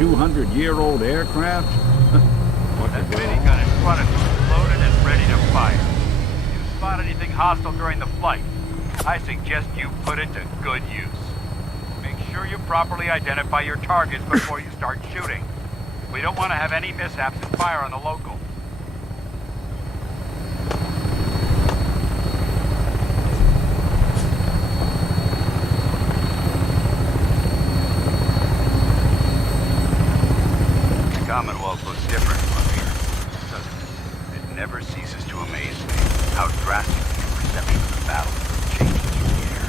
200-year-old aircraft? That minigun in front of you is loaded and ready to fire. If you spot anything hostile during the flight, I suggest you put it to good use. Make sure you properly identify your targets before you start shooting. We don't want to have any mishaps and fire on the local. The Commonwealth looks different from here, doesn't it? It never ceases to amaze me how drastically your perception of the battle changes through the air.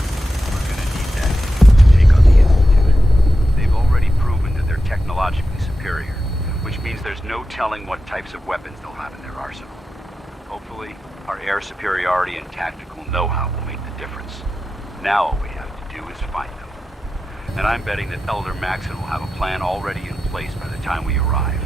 We're gonna need that to take on the Institute. They've already proven that they're technologically superior, which means there's no telling what types of weapons they'll have in their arsenal. Hopefully, our air superiority and tactical know-how will make the difference. Now all we have to do is find them. And I'm betting that Elder Maxon will have a plan already in place by the time we arrive.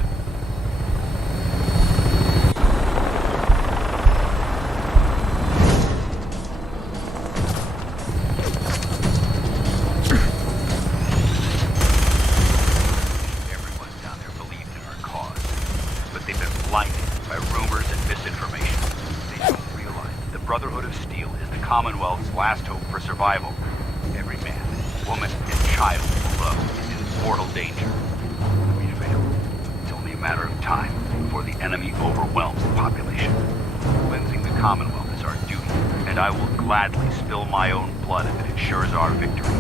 Everyone down there believes in our cause, but they've been blinded by rumors and misinformation. They don't realize that the Brotherhood of Steel is the Commonwealth's last hope for survival. Every man, woman, and child below is in mortal danger. If we fail, it's only a matter of time before the enemy overwhelms the population. Cleansing the Commonwealth is our duty, and I will gladly spill my own blood if it ensures our victory.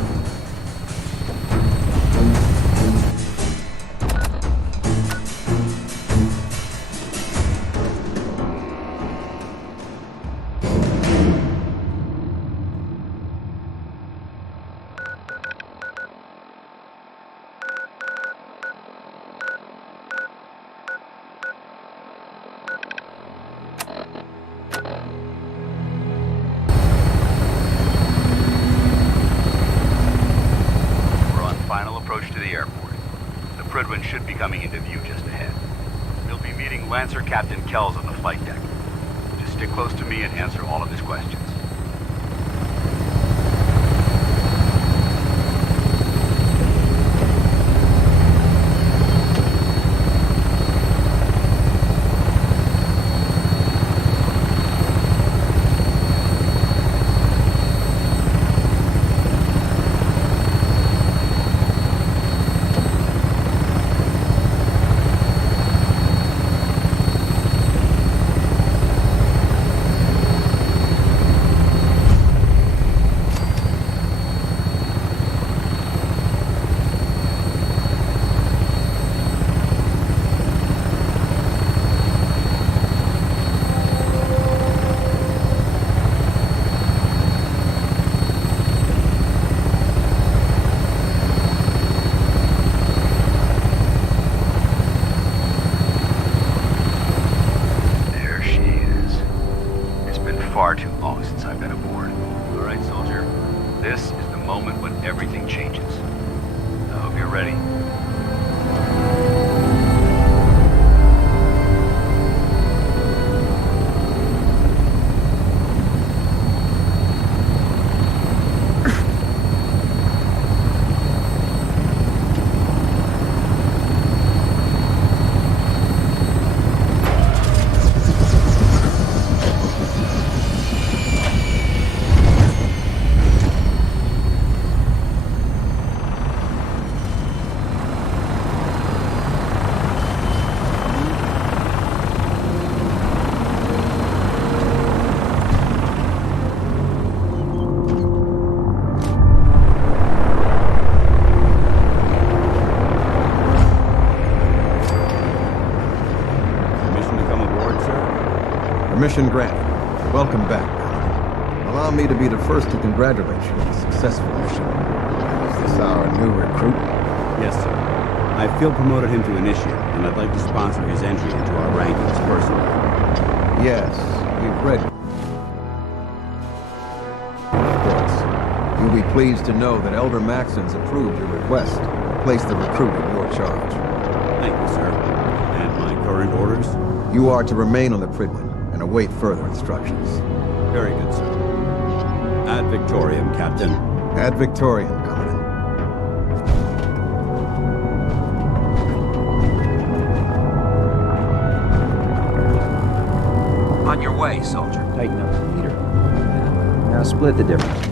Should be coming into view just ahead. We'll be meeting Lancer Captain Kells on the flight deck. Just stick close to me and answer all of his questions. Far too long since I've been aboard. All right, soldier. This is the moment when everything changes. I hope you're ready. Permission granted. Welcome back. Allow me to be the first to congratulate you on a successful mission. Is this our new recruit? Yes, sir. I feel promoted him to initiate, and I'd like to sponsor his entry into our rankings personally. Yes, we've read it. Of course, you'll be pleased to know that Elder Maxon's approved your request to place the recruit in your charge. Thank you, sir. And my current orders? You are to remain on the Pridwin and await further instructions. Very good, sir. Ad Victoriam, Captain. Ad Victoriam, Commandant. On your way, soldier. Tighten up the meter. Now split the difference.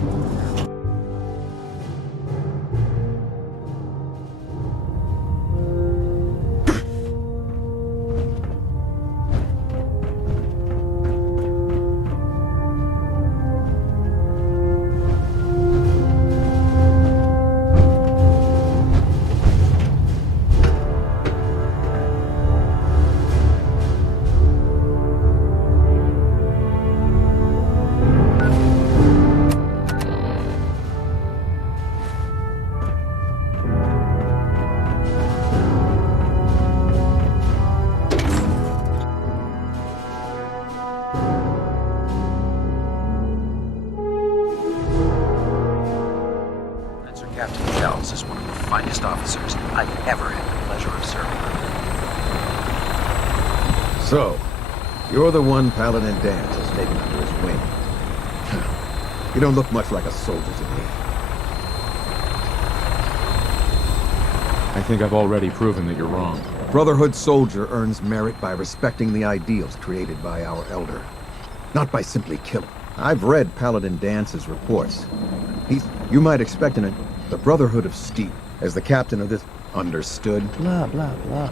Captain Kells is one of the finest officers I've ever had the pleasure of serving under. So, you're the one Paladin Dance has taken under his wing. You don't look much like a soldier to me. I think I've already proven that you're wrong. A Brotherhood soldier earns merit by respecting the ideals created by our elder, not by simply killing. I've read Paladin Dance's reports. You might expect the Brotherhood of Steel, as the captain of this, understood? Blah, blah, blah.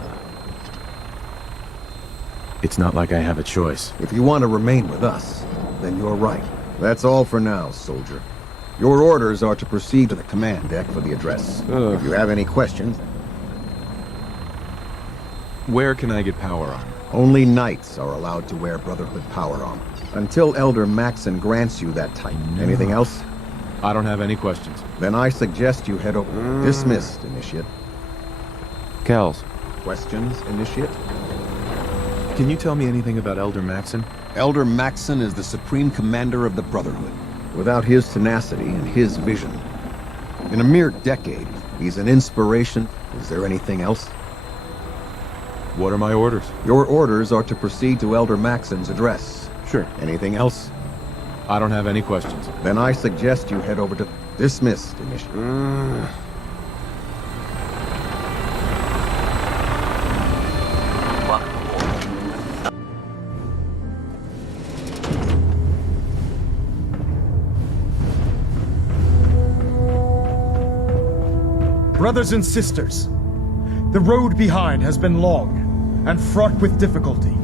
It's not like I have a choice. If you want to remain with us, then you're right. That's all for now, soldier. Your orders are to proceed to the command deck for the address. Ugh. If you have any questions... Where can I get power on? Only knights are allowed to wear Brotherhood power armor, until Elder Maxon grants you that type. Anything else? I don't have any questions. Then I suggest you head over. Dismissed, Initiate. Kells, Questions, Initiate? can you tell me anything about Elder Maxon? Elder Maxon is the supreme commander of the Brotherhood. Without his tenacity and his vision, in a mere decade, he's an inspiration. Is there anything else? What are my orders? Your orders are to proceed to Elder Maxon's address. Sure. Anything else? I don't have any questions. Then I suggest you head over to... Dismissed, Initiate. Brothers and sisters, the road behind has been long and fraught with difficulty.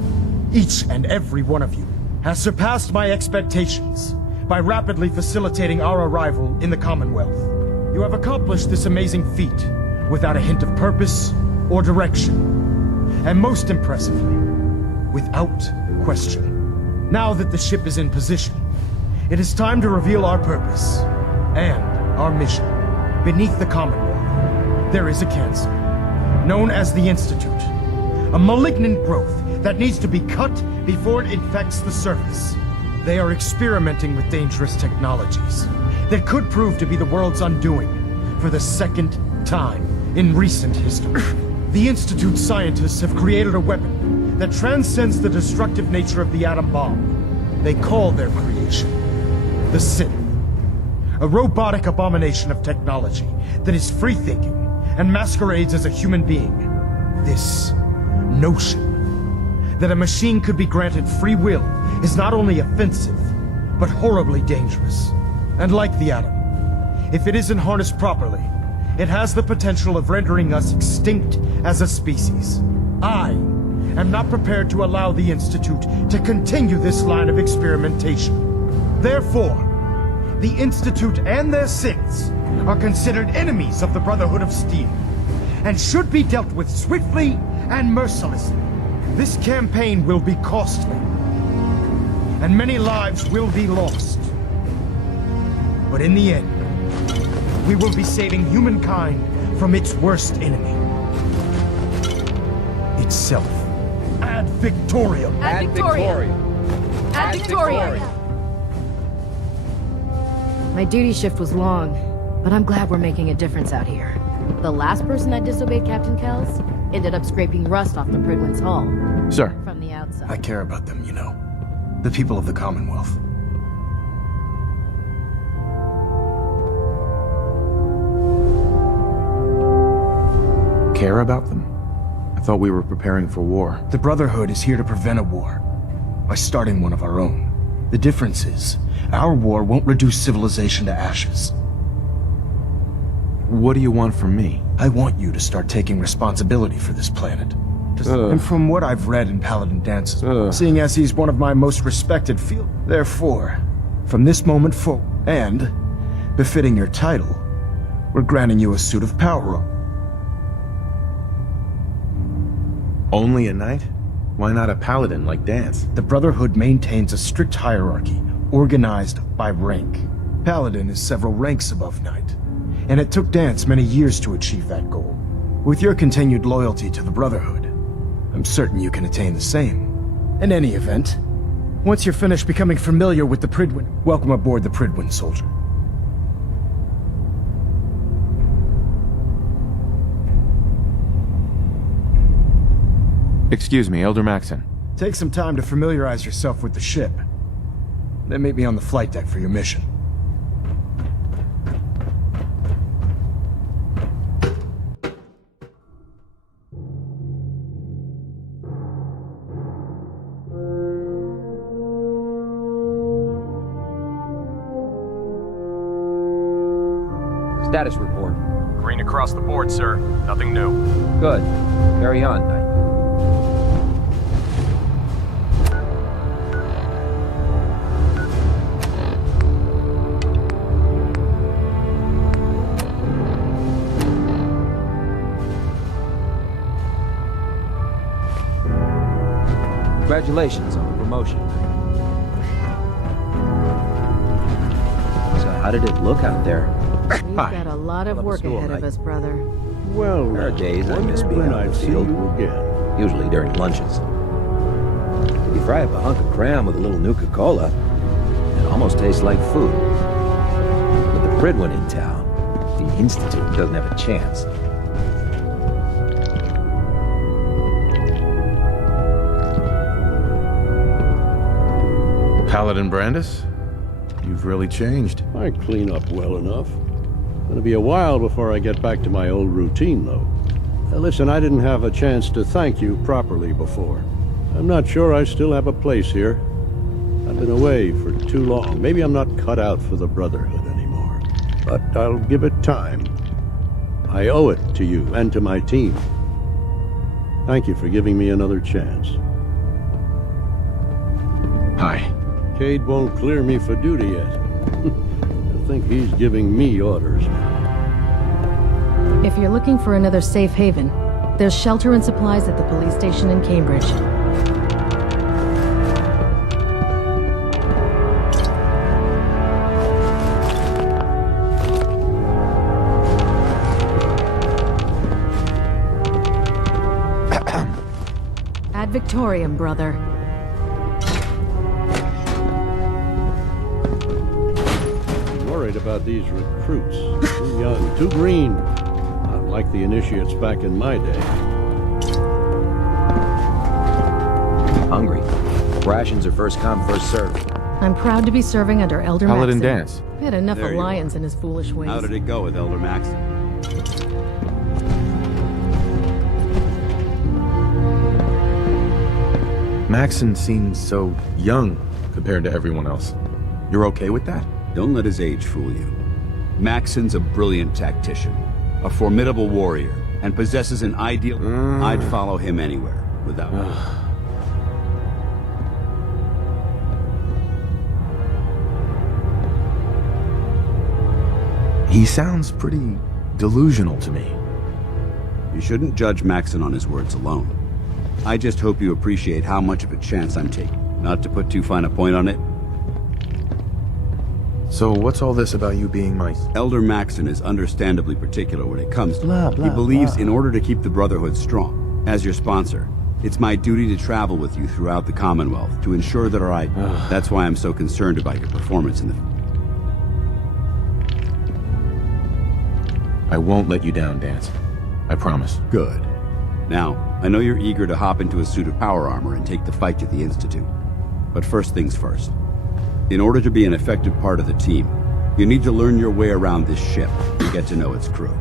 Each and every one of you has surpassed my expectations by rapidly facilitating our arrival in the Commonwealth. You have accomplished this amazing feat without a hint of purpose or direction, and most impressively, without question. Now that the ship is in position, it is time to reveal our purpose and our mission. Beneath the Commonwealth, there is a cancer, known as the Institute, a malignant growth that needs to be cut before it infects the surface. They are experimenting with dangerous technologies that could prove to be the world's undoing for the second time in recent history. The Institute's scientists have created a weapon that transcends the destructive nature of the atom bomb. They call their creation the Sith, a robotic abomination of technology that is free-thinking and masquerades as a human being. This notion that a machine could be granted free will is not only offensive, but horribly dangerous. And like the atom, if it isn't harnessed properly, it has the potential of rendering us extinct as a species. I am not prepared to allow the Institute to continue this line of experimentation. Therefore, the Institute and their Siths are considered enemies of the Brotherhood of Steel, and should be dealt with swiftly and mercilessly. This campaign will be costly, and many lives will be lost. But in the end, we will be saving humankind from its worst enemy. Itself. Ad Victoriam! Ad Victoriam! Ad Victoriam! My duty shift was long, but I'm glad we're making a difference out here. The last person that disobeyed Captain Kells ended up scraping rust off the Pridwin's hull. Sir. From the outside. I care about them, you know. The people of the Commonwealth. Care about them? I thought we were preparing for war. The Brotherhood is here to prevent a war. by starting one of our own. The difference is, our war won't reduce civilization to ashes. What do you want from me? I want you to start taking responsibility for this planet. And from what I've read in Paladin Dance's book, seeing as he's one of my most respected field. Therefore, from this moment forward, and befitting your title, we're granting you a suit of power. Only a knight? Why not a paladin like Dance? The Brotherhood maintains a strict hierarchy, organized by rank. Paladin is several ranks above knight, and it took Dance many years to achieve that goal. With your continued loyalty to the Brotherhood, I'm certain you can attain the same. In any event, once you're finished becoming familiar with the Pridwin, welcome aboard the Pridwin, soldier. Excuse me, Elder Maxon. Take some time to familiarize yourself with the ship. Then meet me on the flight deck for your mission. Status report. Green across the board, sir. Nothing new. Good. Carry on, Knight. Congratulations on the promotion. So how did it look out there? We've got a lot of work ahead of us, brother. Well, There are days I miss being when out in I the see field. you again. Usually during lunches. You fry up a hunk of cram with a little Nuka-Cola, it almost tastes like food. With the Pridwin in town, the Institute doesn't have a chance. Paladin Brandis? You've really changed. I clean up well enough. It'll be a while before I get back to my old routine, though. Listen, I didn't have a chance to thank you properly before. I'm not sure I still have a place here. I've been away for too long. Maybe I'm not cut out for the Brotherhood anymore. But I'll give it time. I owe it to you and to my team. Thank you for giving me another chance. Hi. Cade won't clear me for duty yet. I think he's giving me orders. If you're looking for another safe haven, there's shelter and supplies at the police station in Cambridge. Ad Victoriam, brother. Worried about these recruits. Too young, too green. Not like the initiates back in my day. Hungry. Rations are first come, first served. I'm proud to be serving under Elder Paladin Maxon. Dance. We had enough There you alliance in his foolish ways. How did it go with Elder Maxon? Maxon seems so young compared to everyone else. You're okay with that? Don't let his age fool you. Maxon's a brilliant tactician, a formidable warrior, and possesses an ideal... I'd follow him anywhere, without... He sounds pretty delusional to me. You shouldn't judge Maxon on his words alone. I just hope you appreciate how much of a chance I'm taking. Not to put too fine a point on it, So what's all this about you being my... Elder Maxon is understandably particular when it comes to He believes in order to keep the Brotherhood strong, as your sponsor, it's my duty to travel with you throughout the Commonwealth to ensure that That's why I'm so concerned about your performance in the... I won't let you down, Dance. I promise. Good. Now, I know you're eager to hop into a suit of power armor and take the fight to the Institute. But first things first. In order to be an effective part of the team, you need to learn your way around this ship and get to know its crew.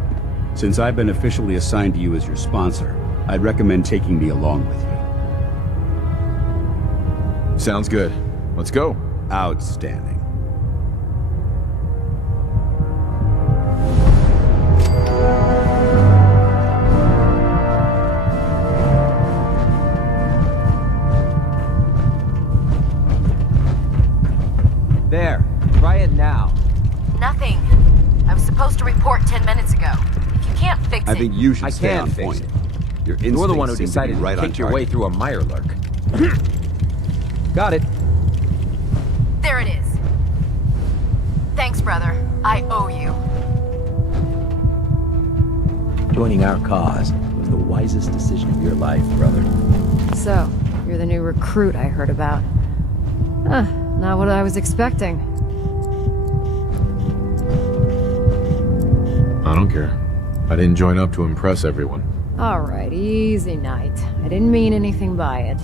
Since I've been officially assigned to you as your sponsor, I'd recommend taking me along with you. Sounds good. Let's go. Outstanding. There. Try it now. Nothing. I was supposed to report 10 minutes ago. If you can't fix it... I think you should I stay can on fix point. it. Your You're the one who instincts seem to be decided to right on kick your way target. through a mirelurk. Got it. There it is. Thanks, brother. I owe you. Joining our cause was the wisest decision of your life, brother. So, you're the new recruit I heard about. Huh, not what I was expecting. I don't care. I didn't join up to impress everyone. Alright, easy night. I didn't mean anything by it.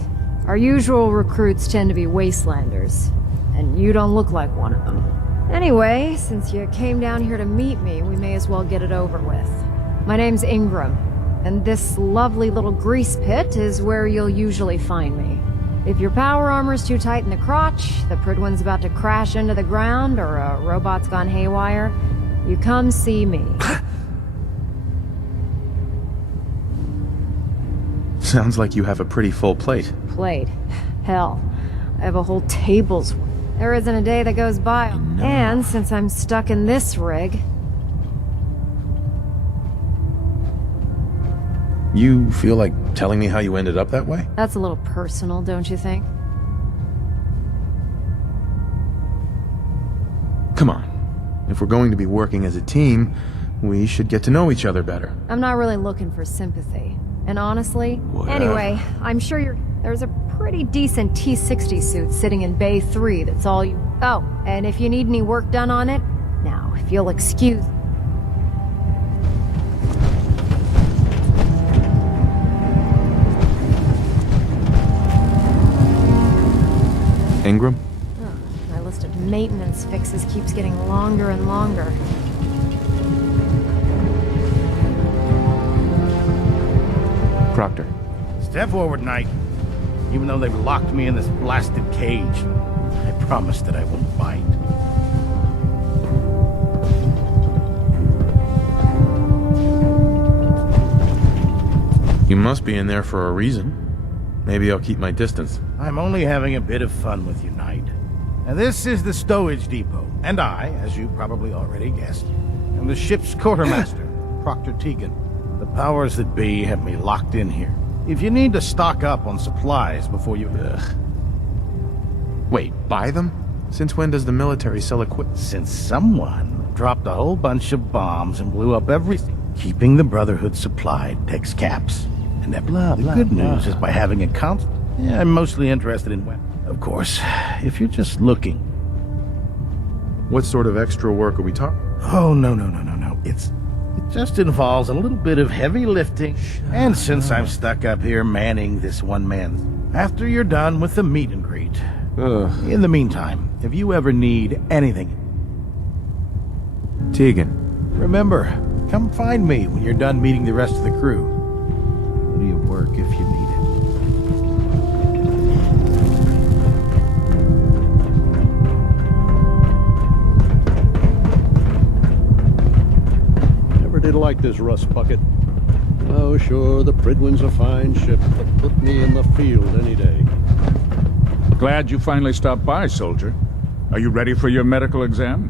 Our usual recruits tend to be wastelanders, and you don't look like one of them. Anyway, since you came down here to meet me, we may as well get it over with. My name's Ingram, and this lovely little grease pit is where you'll usually find me. If your power armor's too tight in the crotch, the Pridwin's about to crash into the ground, or a robot's gone haywire, you come see me. Sounds like you have a pretty full plate. Plate. Hell, I have a whole table's worth. There isn't a day that goes by. And since I'm stuck in this rig... You feel like telling me how you ended up that way? That's a little personal, don't you think? Come on. If we're going to be working as a team, we should get to know each other better. I'm not really looking for sympathy. And honestly... Whatever. Anyway, I'm sure there's a pretty decent T-60 suit sitting in Bay 3 that's all you... Oh, and if you need any work done on it, now, if you'll excuse... Ingram? My list of maintenance fixes keeps getting longer and longer. Proctor. Step forward, Knight. Even though they've locked me in this blasted cage, I promise that I won't bite. You must be in there for a reason. Maybe I'll keep my distance. I'm only having a bit of fun with you, Knight. Now, this is the stowage depot, and I, as you probably already guessed, am the ship's quartermaster, Proctor Tegan. The powers that be have me locked in here. If you need to stock up on supplies before you... Wait, buy them? Since when does the military sell equipment? Since someone dropped a whole bunch of bombs and blew up everything. Keeping the Brotherhood supplied takes caps. And that the good news is by having a constant... Yeah, I'm mostly interested in weapons. Of course, if you're just looking. What sort of extra work are we talking? Oh, no. It just involves a little bit of heavy lifting. And since I'm stuck up here manning this one man, after you're done with the meet and greet. In the meantime, if you ever need anything... Tegan. Remember, come find me when you're done meeting the rest of the crew. Plenty of work if you need it. Did like this rust bucket. Oh, sure, the Pridwin's a fine ship, but put me in the field any day. Glad you finally stopped by, soldier. Are you ready for your medical exam?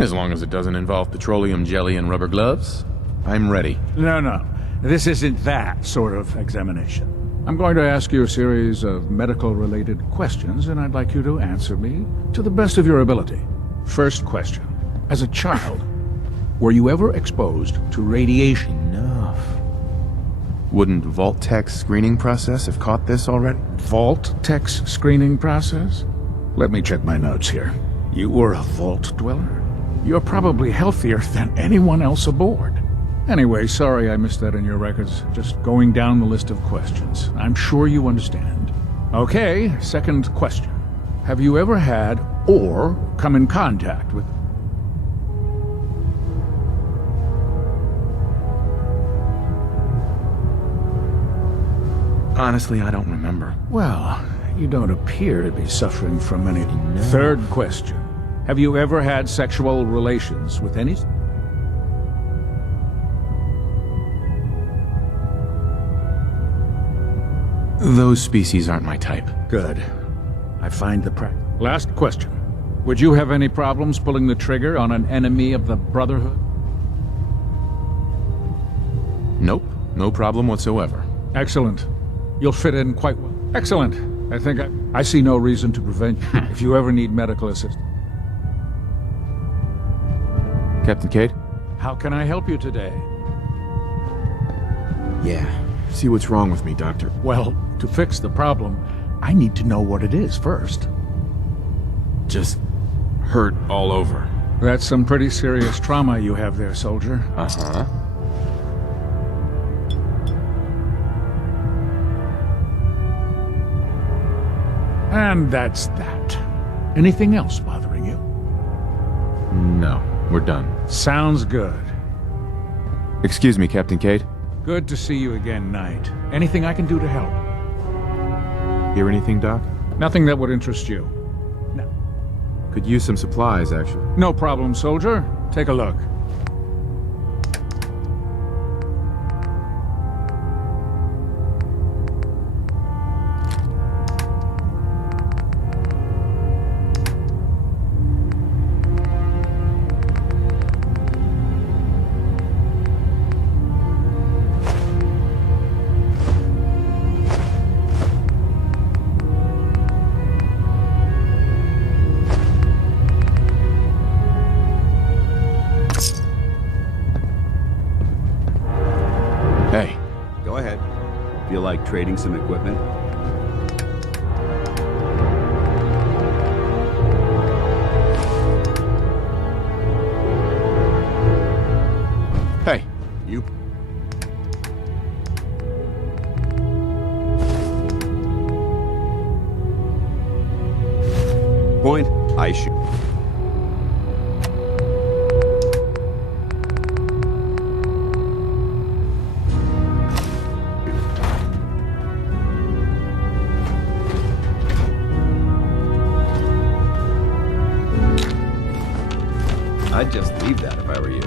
As long as it doesn't involve petroleum jelly and rubber gloves, I'm ready. No. This isn't that sort of examination. I'm going to ask you a series of medical-related questions, and I'd like you to answer me to the best of your ability. First question. As a child, were you ever exposed to radiation? Enough. Wouldn't Vault-Tech's screening process have caught this already? Vault-Tech's screening process? Let me check my notes here. You were a Vault dweller? You're probably healthier than anyone else aboard. Anyway, sorry I missed that in your records. Just going down the list of questions. I'm sure you understand. Okay, second question. Have you ever had or come in contact with... Honestly, I don't remember. Well, you don't appear to be suffering from any... Third question. Have you ever had sexual relations with any... Those species aren't my type. Good. I find the Last question. Would you have any problems pulling the trigger on an enemy of the Brotherhood? Nope, no problem whatsoever. Excellent. You'll fit in quite well. Excellent. I think I see no reason to prevent you if you ever need medical assistance. Captain Cade? How can I help you today? Yeah. See what's wrong with me, Doctor. Well, to fix the problem, I need to know what it is first. Just hurt all over. That's some pretty serious trauma you have there, soldier. Uh-huh. And that's that. Anything else bothering you? No, we're done. Sounds good. Excuse me, Captain Cade. Good to see you again, Knight. Anything I can do to help? Hear anything, Doc? Nothing that would interest you. No. Could use some supplies, actually. No problem, soldier. Take a look. Hey. Go ahead. Feel like trading some equipment? Hey. You... Point. I shoot. I'd just leave that if I were you.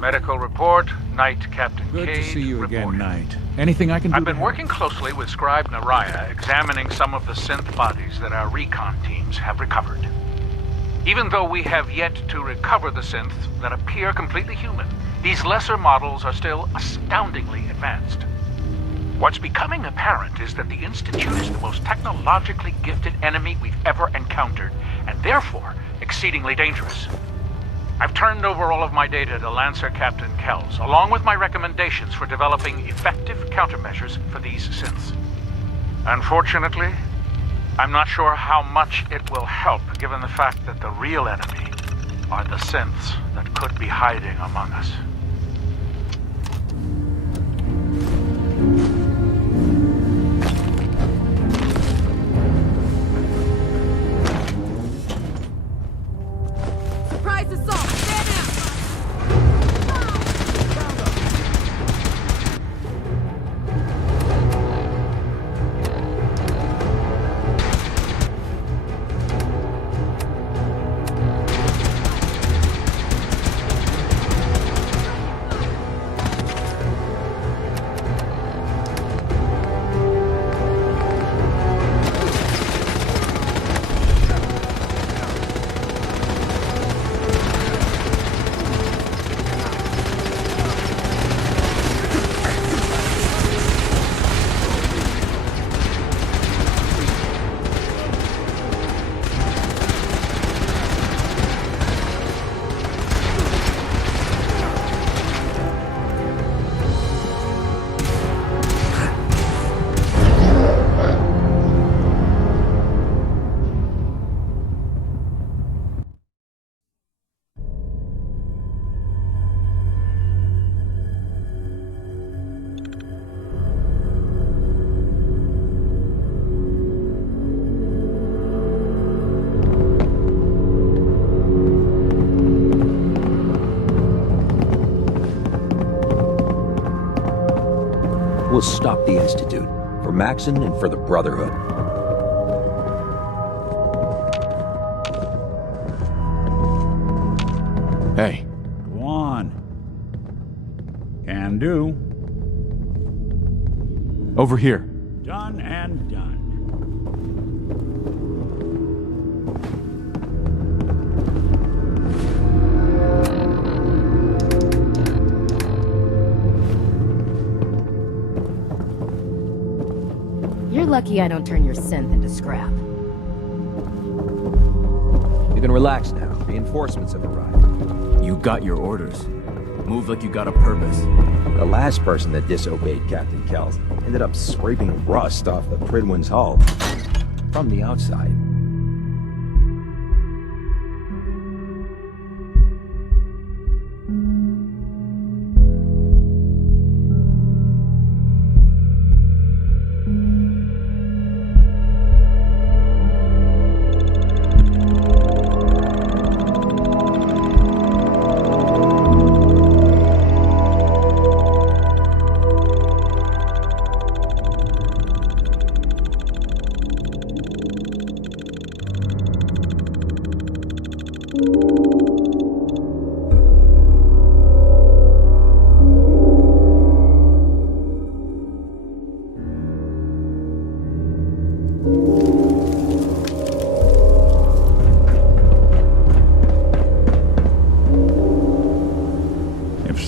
Medical report, Knight Captain Good Cade. to see you reporting. again, Knight. Anything I can do? I've been working closely with Scribe Naraya, examining some of the synth bodies that our recon teams have recovered. Even though we have yet to recover the synths that appear completely human, these lesser models are still astoundingly advanced. What's becoming apparent is that the Institute is the most technologically gifted enemy we've ever encountered, and therefore exceedingly dangerous. I've turned over all of my data to Lancer Captain Kells, along with my recommendations for developing effective countermeasures for these synths. Unfortunately, I'm not sure how much it will help, given the fact that the real enemy are the synths that could be hiding among us. Surprise assault! Stand out! We'll stop the Institute. For Maxon and for the Brotherhood. Hey. Go on. Can do. Over here. Done and done. You're lucky I don't turn your synth into scrap. You can relax now. Reinforcements have arrived. You got your orders. Move like you got a purpose. The last person that disobeyed Captain Kells ended up scraping rust off the Pridwin's hull from the outside.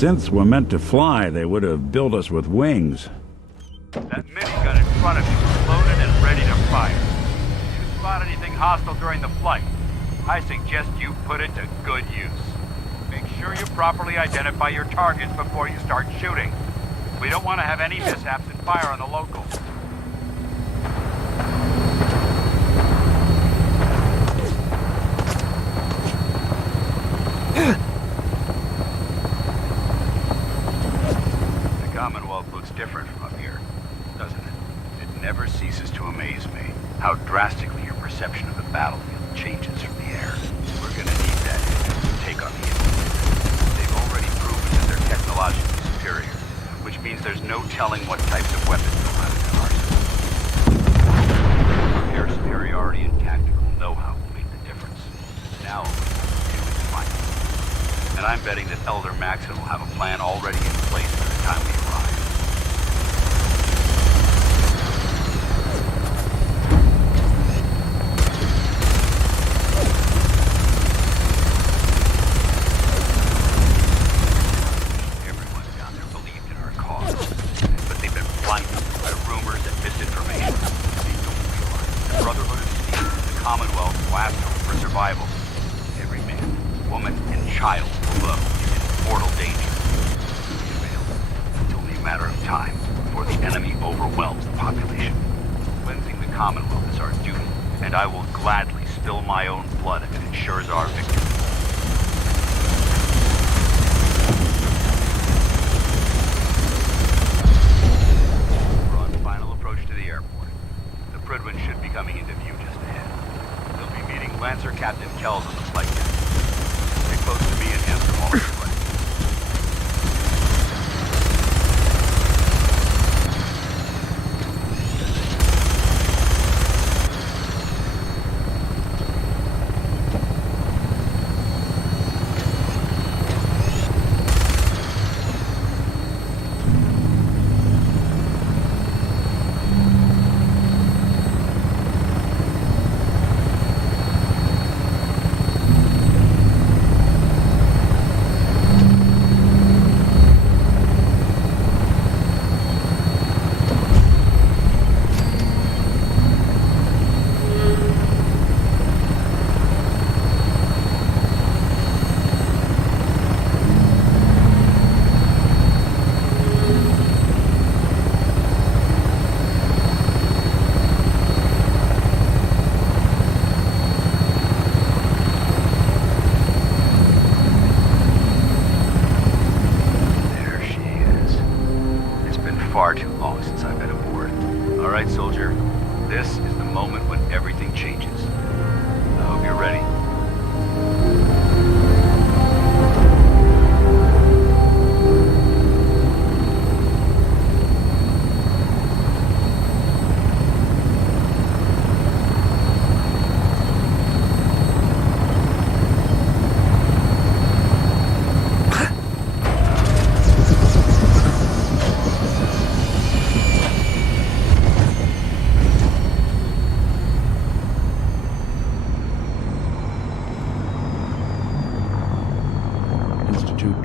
Synths were meant to fly, they would have built us with wings. That minigun in front of you is loaded and ready to fire. If you spot anything hostile during the flight, I suggest you put it to good use. Make sure you properly identify your targets before you start shooting. We don't want to have any mishaps and fire on the locals. Different from up here, doesn't it? It never ceases to amaze me how drastically your perception of the battlefield changes from the air. We're gonna need that to take on the enemy. They've already proven that they're technologically superior, which means there's no telling what types of weapons they'll have in their arsenal. Air superiority and tactical know-how will make the difference. Now, do is find it. And I'm betting that Elder Maxon will have a plan already in place by the time we arrive.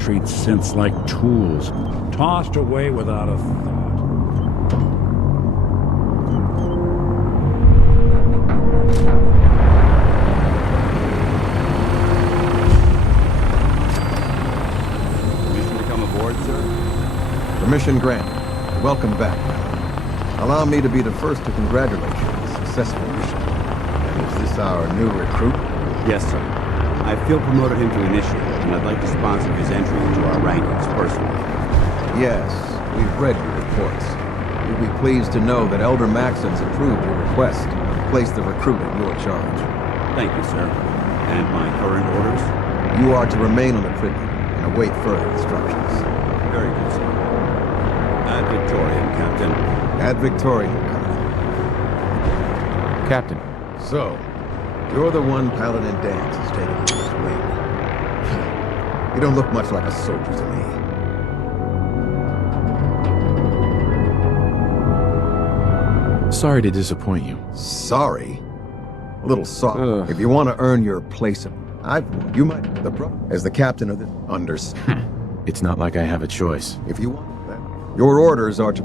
treats synths like tools, tossed away without a thought. Permission to come aboard, sir? Permission granted. Welcome back. Allow me to be the first to congratulate you on a successful mission. And is this our new recruit? Yes, sir. I feel promoted him to initiate, and I'd like to sponsor his entry into our rankings personally. Yes, we've read your reports. You'll be pleased to know that Elder Maxon's approved your request to place the recruit in your charge. Thank you, sir. And my current orders? You are to remain on the prison and await further instructions. Very good, sir. Ad Victoriam, Captain. Ad Victoriam, Colonel. Captain. So, you're the one Paladin Dance is taking under his wing. You don't look much like a soldier to me. Sorry to disappoint you. Sorry? A little soft. If you want to earn your place, you might. As the captain of the understand. It's not like I have a choice. If you want that, your orders are to.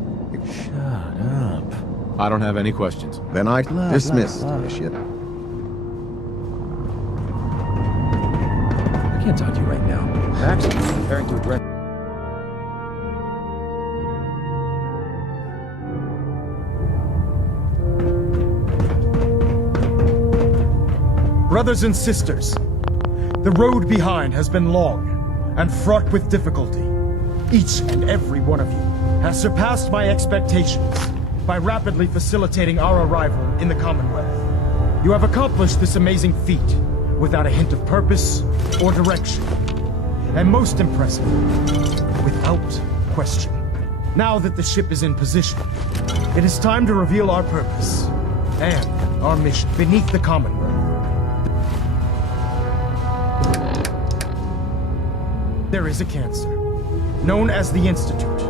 Shut up. I don't have any questions. Then I dismiss initiate. I can't talk to you right now. Max is preparing to address... Brothers and sisters, the road behind has been long and fraught with difficulty. Each and every one of you has surpassed my expectations by rapidly facilitating our arrival in the Commonwealth. You have accomplished this amazing feat without a hint of purpose or direction. And most impressive, without question. Now that the ship is in position, it is time to reveal our purpose and our mission beneath the Commonwealth. There is a cancer, known as the Institute,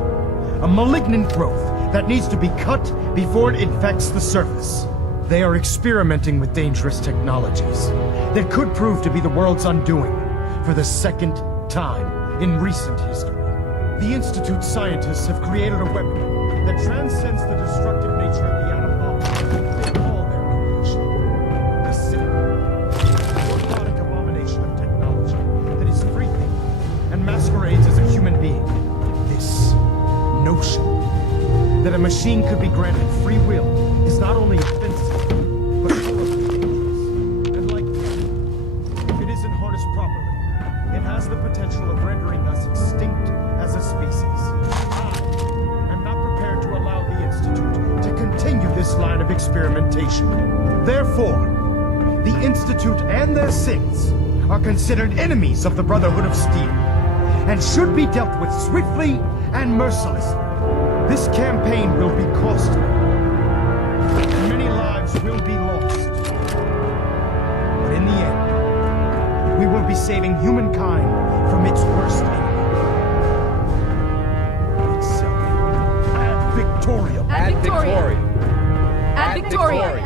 a malignant growth that needs to be cut before it infects the surface. They are experimenting with dangerous technologies that could prove to be the world's undoing for the second time in recent history. The Institute scientists have created a weapon that transcends the destructive nature of the atom bomb. They call their creation the Citadel, a robotic abomination of technology that is free-thinking and masquerades as a human being. This notion that a machine could be granted free will is not only offensive, but horribly dangerous. And like death, if it isn't harnessed properly, it has the potential of rendering us extinct as a species. I am not prepared to allow the Institute to continue this line of experimentation. Therefore, the Institute and their synths are considered enemies of the Brotherhood of Steel, and should be dealt with swiftly and mercilessly. This campaign will be costly, and many lives will be lost. But in the end, we will be saving humankind from its worst enemy. Itself. Ad Victoriam. Ad Victoriam. Ad Victoriam.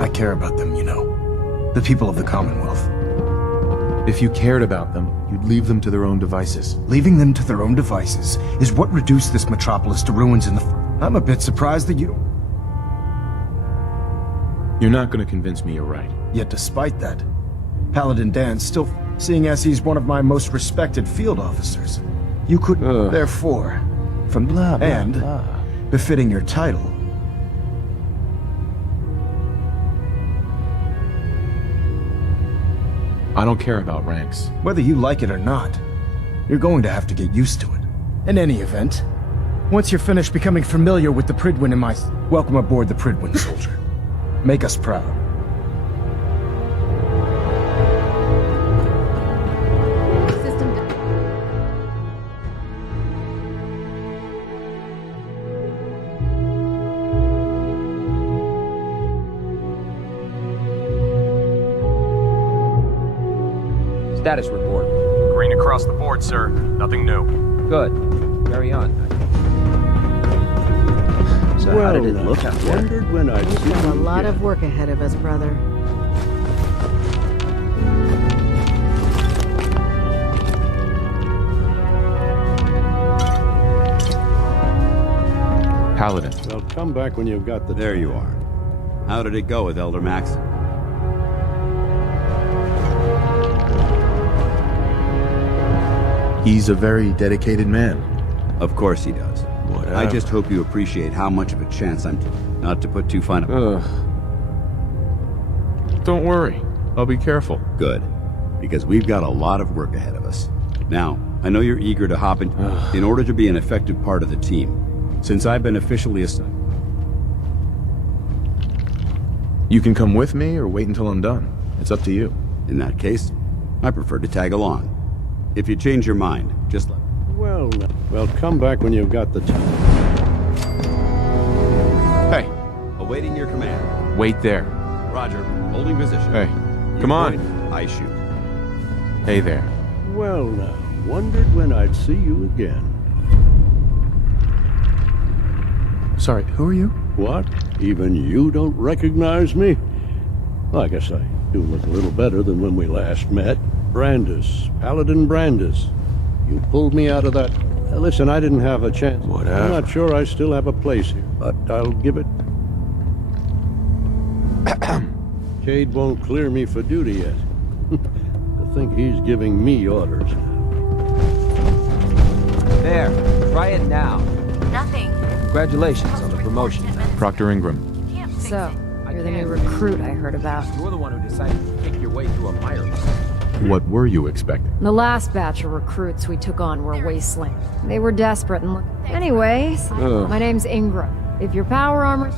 I care about them, you know. The people of the Commonwealth. If you cared about them, you'd leave them to their own devices. Leaving them to their own devices is what reduced this metropolis to ruins in the... I'm a bit surprised that you don't... You're not going to convince me you're right. Yet despite that, Paladin Dan's still seeing as he's one of my most respected field officers. You could, therefore, from blah, blah, and blah, befitting your title, I don't care about ranks. whether you like it or not, you're going to have to get used to it. In any event, once you're finished becoming familiar with the Pridwin in my... Welcome aboard the Pridwin, soldier. Make us proud. System. Status report. Green across the board, sir. Nothing new. Good. Carry on. So how did it look out there? Wondered when I'd see We've got a you lot again. of work ahead of us, brother. Paladin. Well, come back when you've got the... There you are. How did it go with Elder Maxon? He's a very dedicated man. Of course he does. Whatever. I just hope you appreciate how much of a chance I'm taking. Not to put too fine a... Don't worry. I'll be careful. Good. Because we've got a lot of work ahead of us. Now, I know you're eager to hop in order to be an effective part of the team. Since I've been officially assigned... You can come with me or wait until I'm done. It's up to you. In that case, I prefer to tag along. If you change your mind, just let... Well, come back when you've got the time. Hey. Awaiting your command. Wait there. Roger. Holding position. Hey. You Come on. point, I shoot. Hey there. Well, now, wondered when I'd see you again. Sorry, who are you? What? Even you don't recognize me? I guess I do look a little better than when we last met. Brandis, Paladin Brandis. You pulled me out of that... listen, I didn't have a chance. Whatever. I'm not sure I still have a place here, but I'll give it... Cade won't clear me for duty yet. I think he's giving me orders. There, try it now. Nothing. Congratulations on the promotion. Proctor Ingram. So, you're the new recruit I heard about. You're the one who decided to kick your way through a mire. What were you expecting? The last batch of recruits we took on were wasteland. They were desperate and Anyway, my name's Ingram. If your power armor...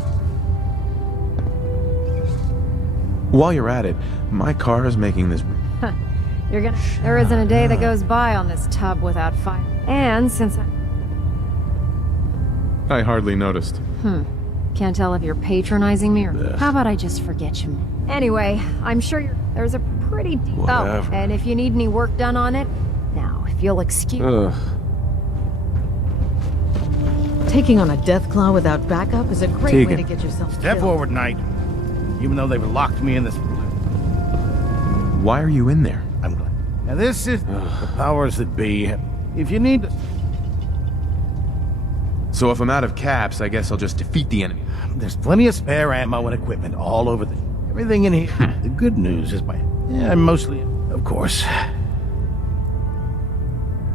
While you're at it, my car is making this... There isn't a day that goes by on this tub without fire. And since I hardly noticed. Can't tell if you're patronizing me or... How about I just forget you? Anyway, I'm sure there's a pretty deep... Whatever. Oh, and if you need any work done on it, now, if you'll excuse... Taking on a death claw without backup is a great way to get yourself Step killed. forward, Knight. Even though they've locked me in this... Why are you in there? I'm glad. Now this is the powers that be. If you need... So if I'm out of caps, I guess I'll just defeat the enemy. There's plenty of spare ammo and equipment all over the... Everything in here. The good news is mostly... Of course.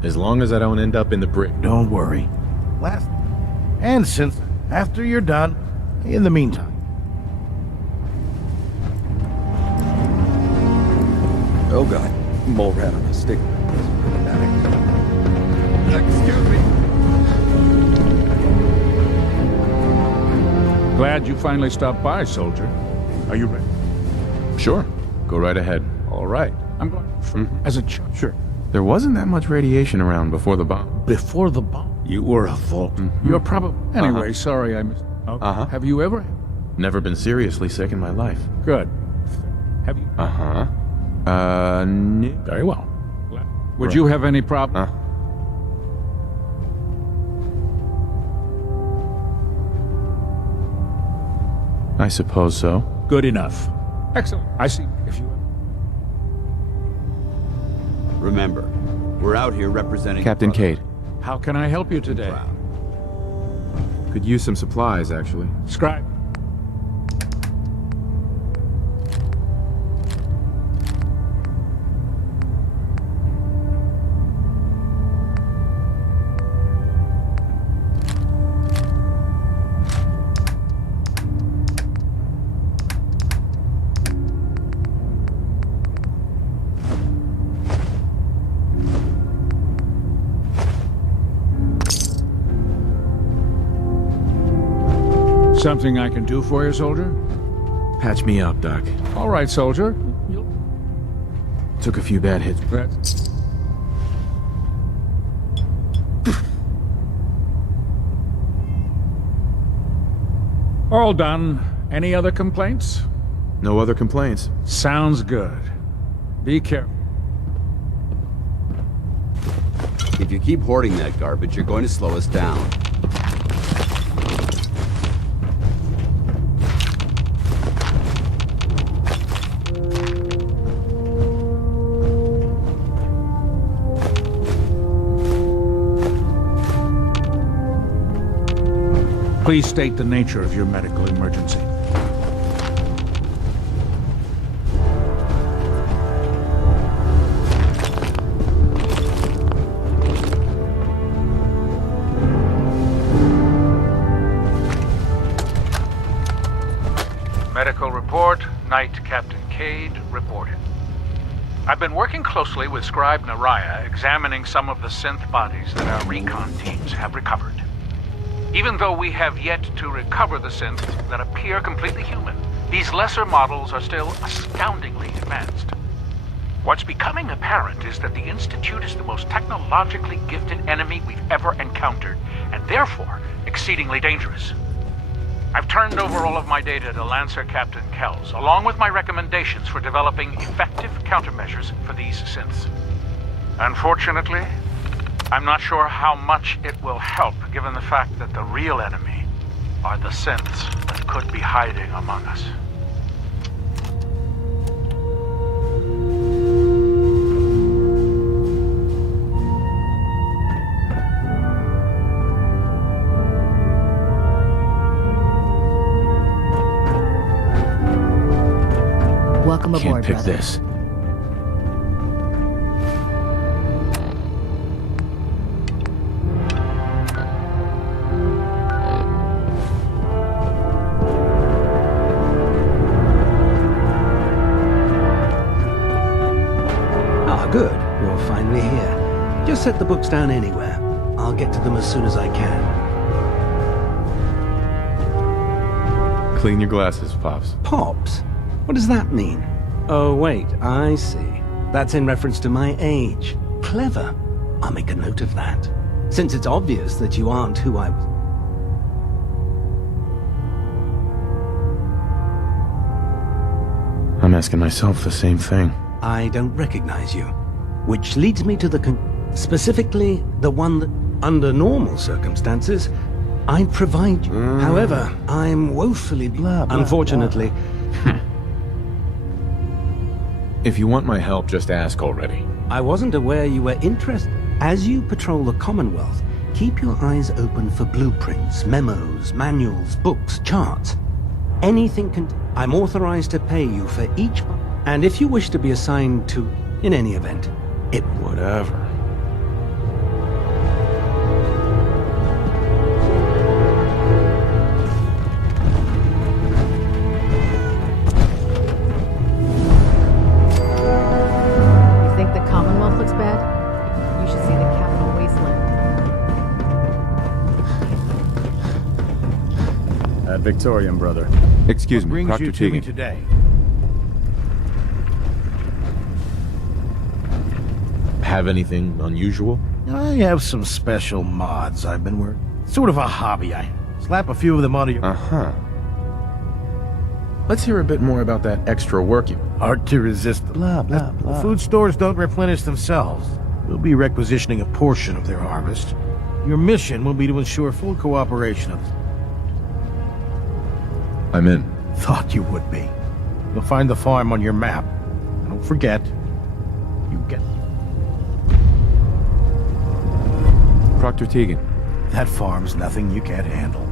As long as I don't end up in the brick. Don't worry. And since after you're done, in the meantime... Oh god, mole rat on a stick. Excuse me. Glad you finally stopped by, soldier. Are you ready? Sure. Go right ahead. All right. I'm going as a Sure. There wasn't that much radiation around before the bomb. Before the bomb? You were a vault. You're probably... Anyway, sorry I missed... Have you ever... Never been seriously sick in my life. Good. Have you... Very well. Would you have any problem? I suppose so. Good enough. Excellent. I see. If you... Remember, we're out here representing... Captain Cade. How can I help you today? Could use some supplies, actually. Scribe. Something I can do for you, soldier? Patch me up, Doc. All right, soldier. Took a few bad hits. All done. Any other complaints? No other complaints. Sounds good. Be careful. If you keep hoarding that garbage, you're going to slow us down. Please state the nature of your medical emergency. Medical report, Night Captain Cade reported. I've been working closely with Scribe Naraya, examining some of the synth bodies that our recon teams have recovered. Even though we have yet to recover the synths that appear completely human, these lesser models are still astoundingly advanced. What's becoming apparent is that the Institute is the most technologically gifted enemy we've ever encountered, and therefore exceedingly dangerous. I've turned over all of my data to Lancer Captain Kells, along with my recommendations for developing effective countermeasures for these synths. Unfortunately, I'm not sure how much it will help, given the fact that the real enemy are the synths that could be hiding among us. Welcome aboard, Can't pick brother. this. Ah, good. You're finally here. Just set the books down anywhere. I'll get to them as soon as I can. Clean your glasses, Pops. Pops? What does that mean? Oh, wait, I see. That's in reference to my age. Clever. I'll make a note of that. Since it's obvious that you aren't who I was. I'm asking myself the same thing. I don't recognize you. Which leads me to the specifically the one that, under normal circumstances, I'd provide you. However, I'm woefully unfortunately. If you want my help, just ask already. I wasn't aware you were interested. As you patrol the Commonwealth, keep your eyes open for blueprints, memos, manuals, books, charts. Anything can... I'm authorized to pay you for each... And if you wish to be assigned to... In any event, it... Whatever. You think the Commonwealth looks bad? You should see the Capital Wasteland. That Victorian, brother. Excuse What me, brings Proctor you to me Teagan. today? Have anything unusual? I have some special mods I've been working. Sort of a hobby. I slap a few of them onto your... Uh-huh. Let's hear a bit more about that extra work you... Hard to resist them. Blah, blah, blah. The food stores don't replenish themselves. We'll be requisitioning a portion of their harvest. Your mission will be to ensure full cooperation of... I'm in. Thought you would be. You'll find the farm on your map. And don't forget, you get... Proctor Teagan, That farm's nothing you can't handle.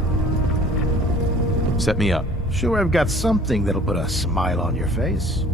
set me up. Sure, I've got something that'll put a smile on your face.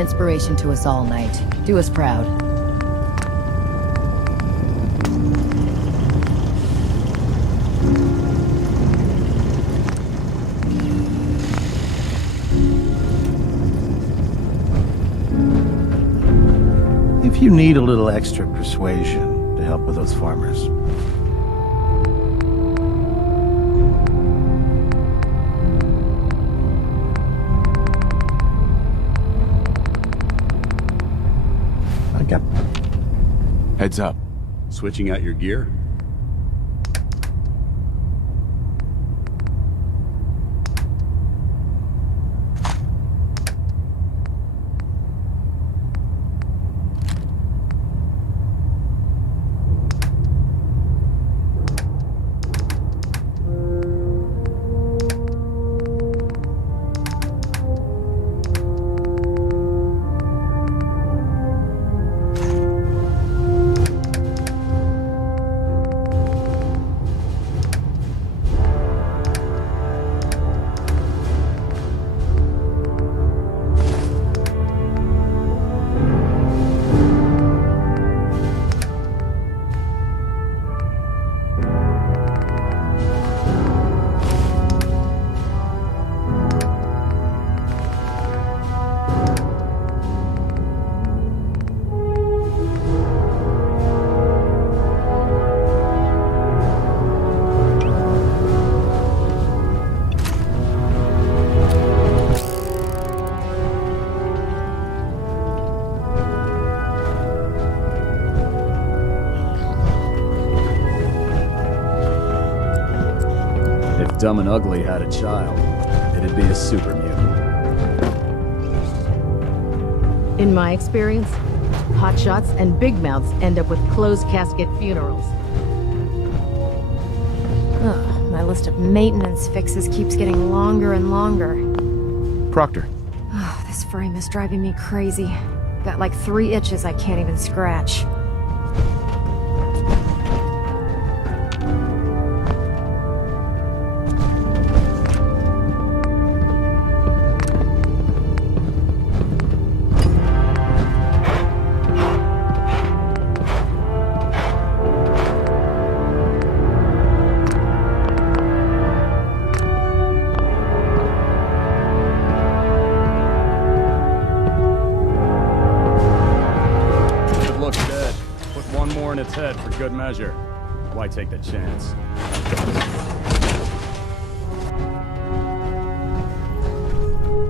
inspiration to us all, Knight. Do us proud. If you need a little extra persuasion to help with those farmers, I got... Heads up. Switching out your gear? Dumb and Ugly had a child, it'd be a super mutant. In my experience, hotshots and big mouths end up with closed casket funerals. Ugh, my list of maintenance fixes keeps getting longer and longer. Proctor. Oh, this frame is driving me crazy. Got like 3 itches I can't even scratch. Head for good measure. Why take the chance?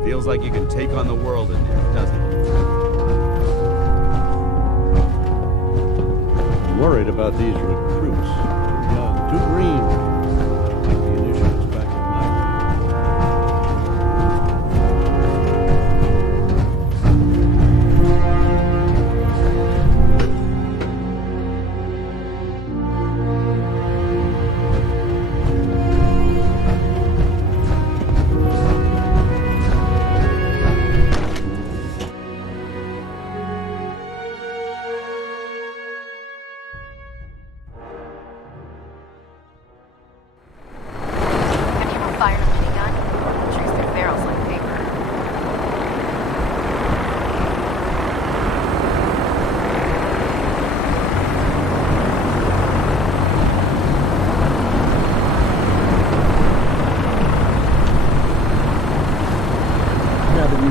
Feels like you can take on the world in there, doesn't it? I'm worried about these recruits. Too young, too green. Like the initials back in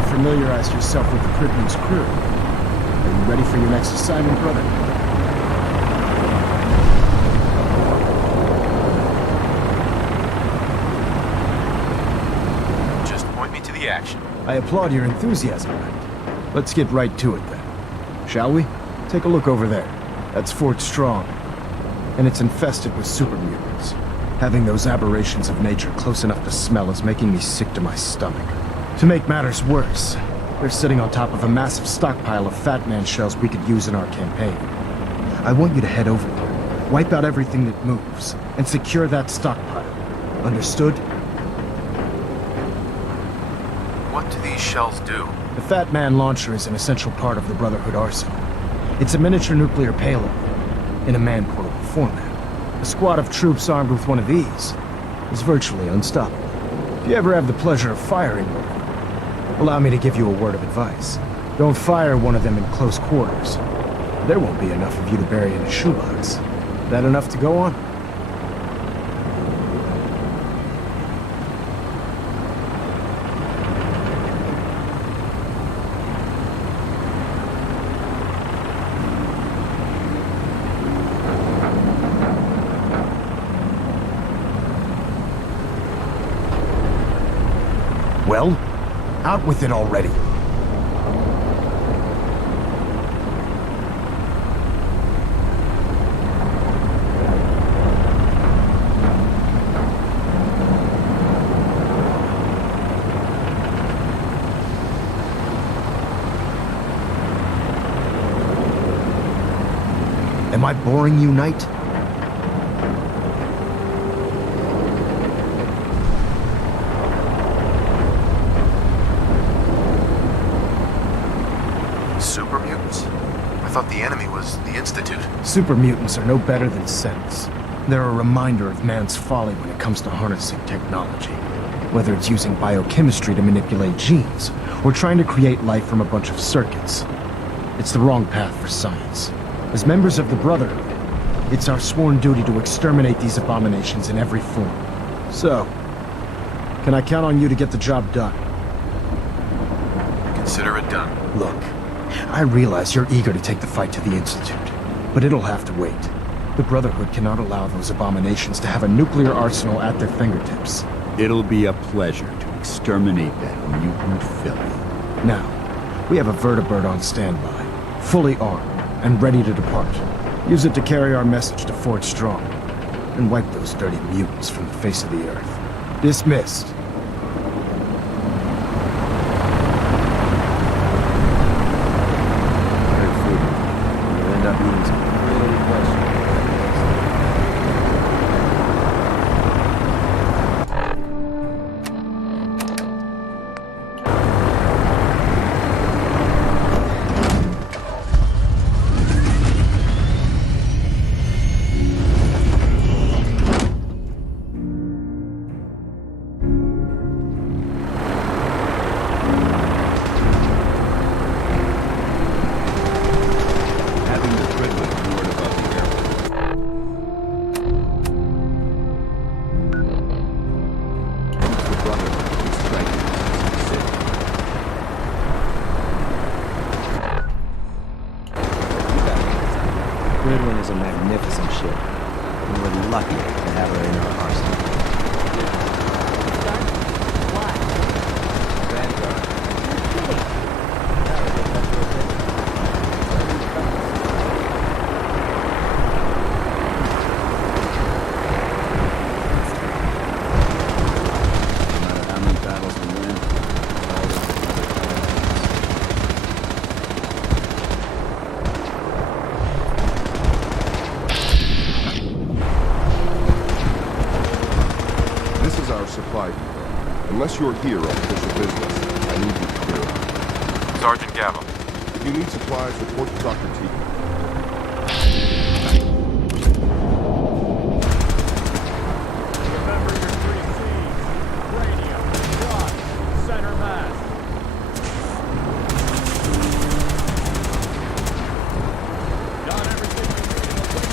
Familiarize yourself with the Pridman's crew. Are you ready for your next assignment, brother? Just point me to the action. I applaud your enthusiasm, Knight. Let's get right to it then. Shall we? Take a look over there. That's Fort Strong. And it's infested with super mutants. Having those aberrations of nature close enough to smell is making me sick to my stomach. To make matters worse, they're sitting on top of a massive stockpile of Fat Man shells we could use in our campaign. I want you to head over there, wipe out everything that moves, and secure that stockpile. Understood? What do these shells do? The Fat Man launcher is an essential part of the Brotherhood arsenal. It's a miniature nuclear payload, in a man-portable format. A squad of troops armed with one of these is virtually unstoppable. If you ever have the pleasure of firing one, allow me to give you a word of advice. Don't fire one of them in close quarters. There won't be enough of you to bury in a shoebox. That enough to go on? Well, out with it already. Am I boring you, Knight? Super mutants? I thought the enemy was the Institute. Super mutants are no better than Sentinels. They're a reminder of man's folly when it comes to harnessing technology. Whether it's using biochemistry to manipulate genes, or trying to create life from a bunch of circuits. It's the wrong path for science. As members of the Brotherhood, it's our sworn duty to exterminate these abominations in every form. So, can I count on you to get the job done? Consider it done. Look, I realize you're eager to take the fight to the Institute, but it'll have to wait. The Brotherhood cannot allow those abominations to have a nuclear arsenal at their fingertips. It'll be a pleasure to exterminate that mutant filth. Now, we have a vertibird on standby, fully armed, and ready to depart. Use it to carry our message to Fort Strong, and wipe those dirty mutants from the face of the earth. Dismissed. You'll end up eating some really questionable. Goodwin is a magnificent ship, and we're lucky to have her in our arsenal. Unless you're here on official business, I need you to clear out. Sergeant Gavel. If you need supplies, report to Dr. Teagan. Remember your 3 C's. Radio, drive, center mass. Done everything you need in the wing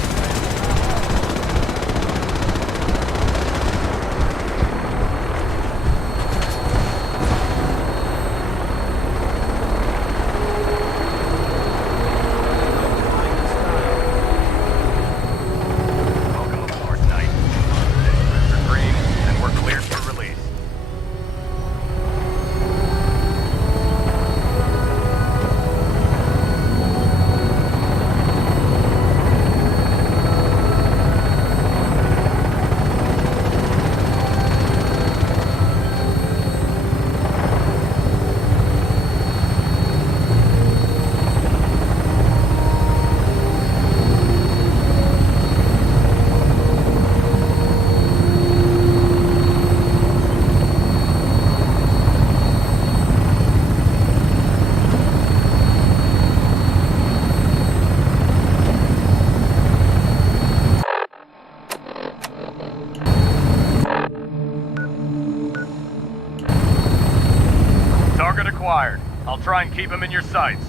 Keep them in your sights.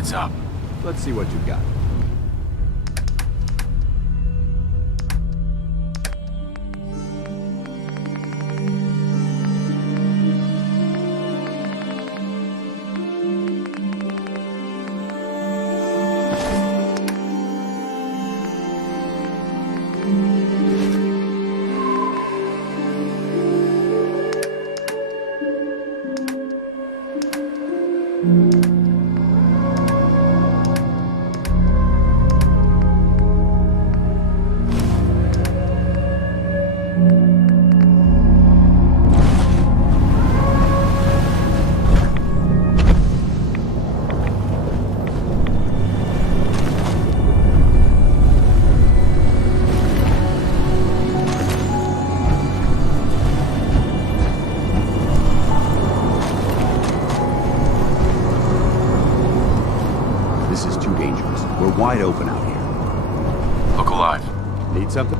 Heads up. Let's see what you got. Wide open out here. Look alive. Need something?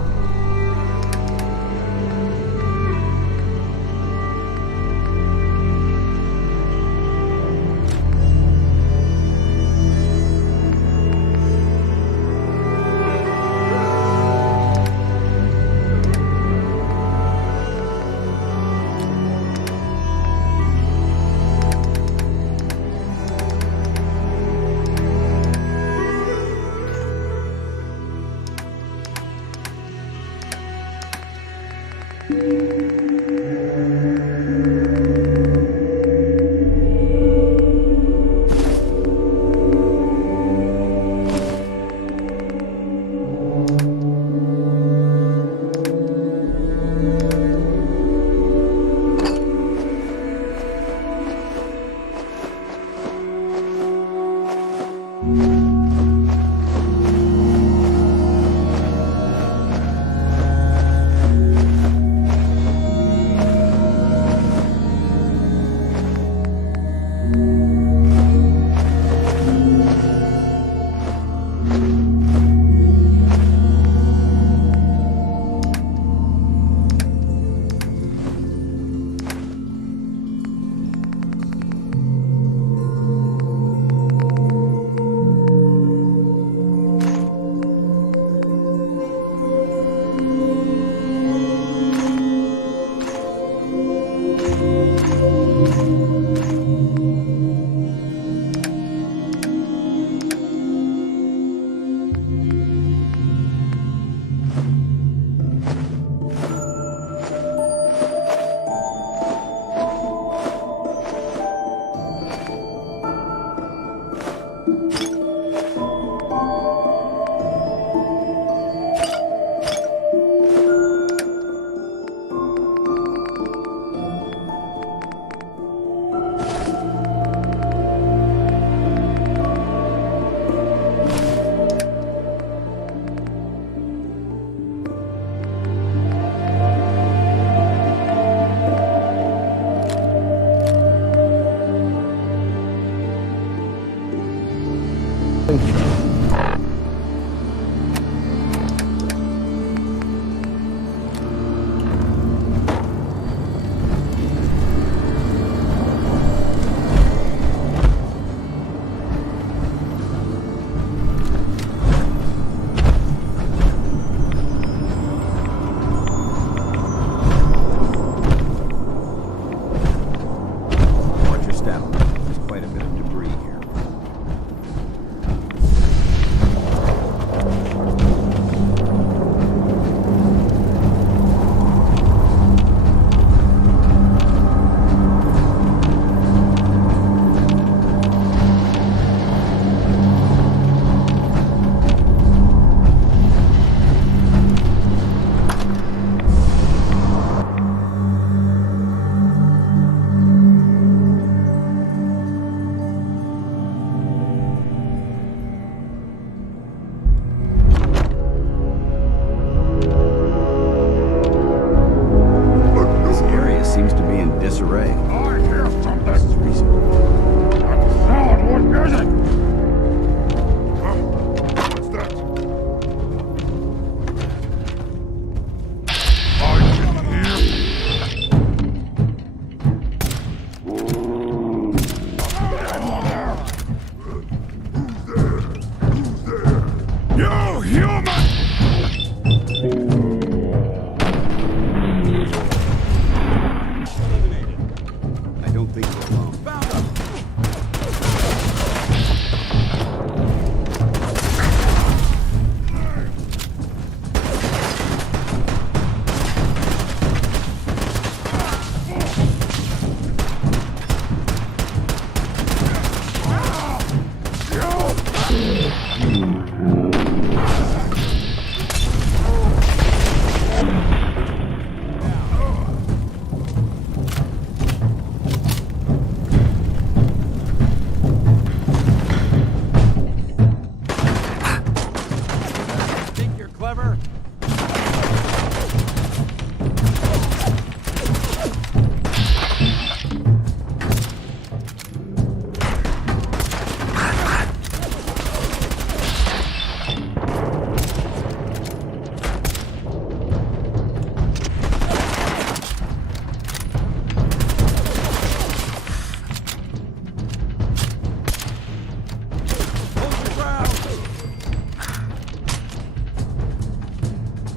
Think you're clever?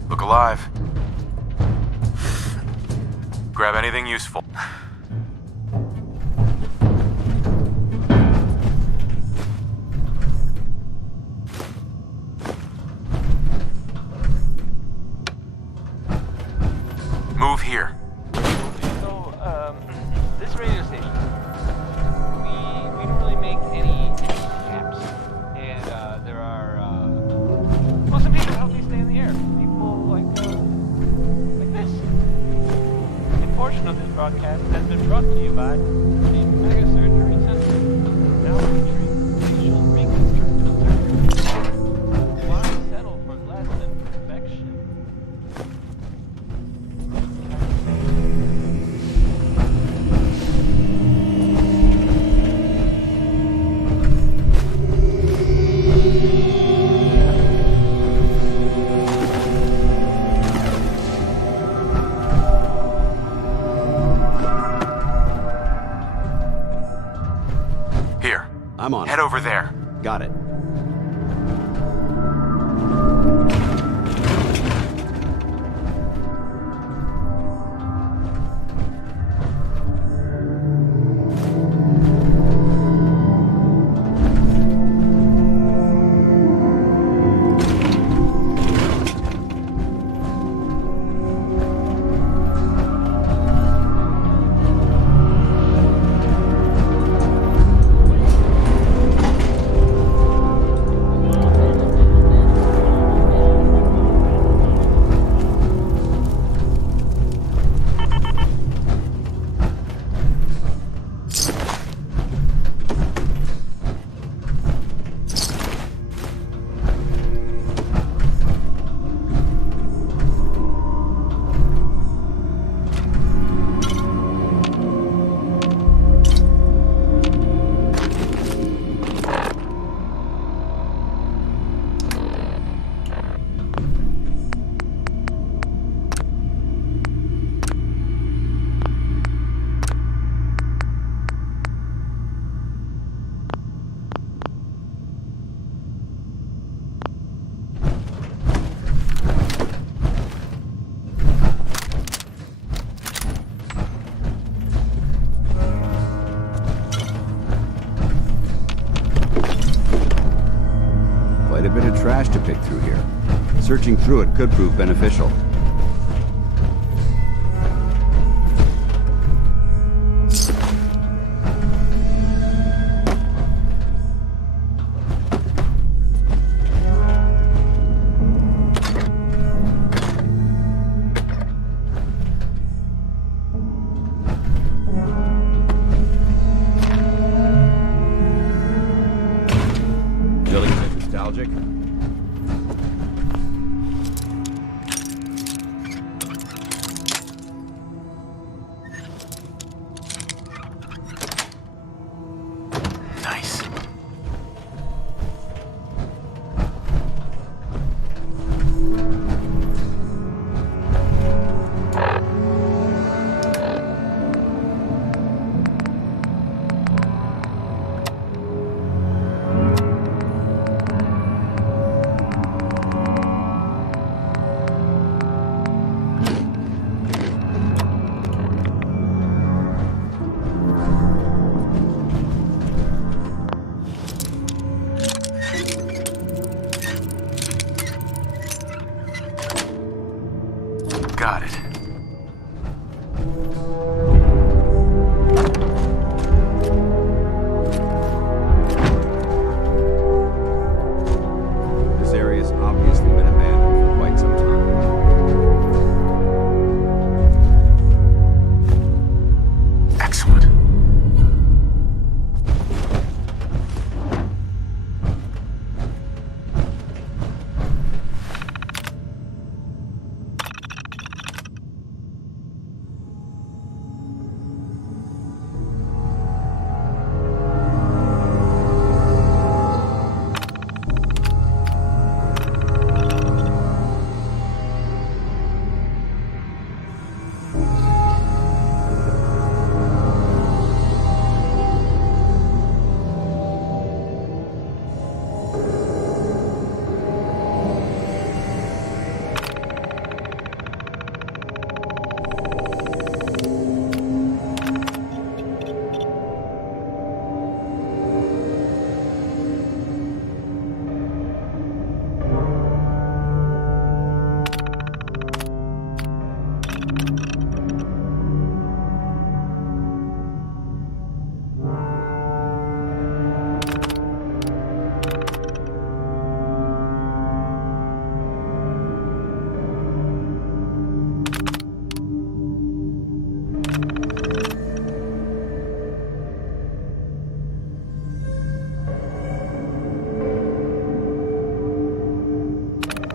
Look alive. Grab anything useful. Move here. So, this radio station, we don't really make any apps. And, there are, well, some people help me stay in the air. People like this. A portion of this broadcast has been brought to you by the Mega Surgery Center. Now featuring facial reconstructive surgery. Why settle for less than perfection? Here. I'm on. Head over there. Got it. Quite a bit of trash to pick through here. Searching through it could prove beneficial. Feeling a bit nostalgic? Nice. Got it.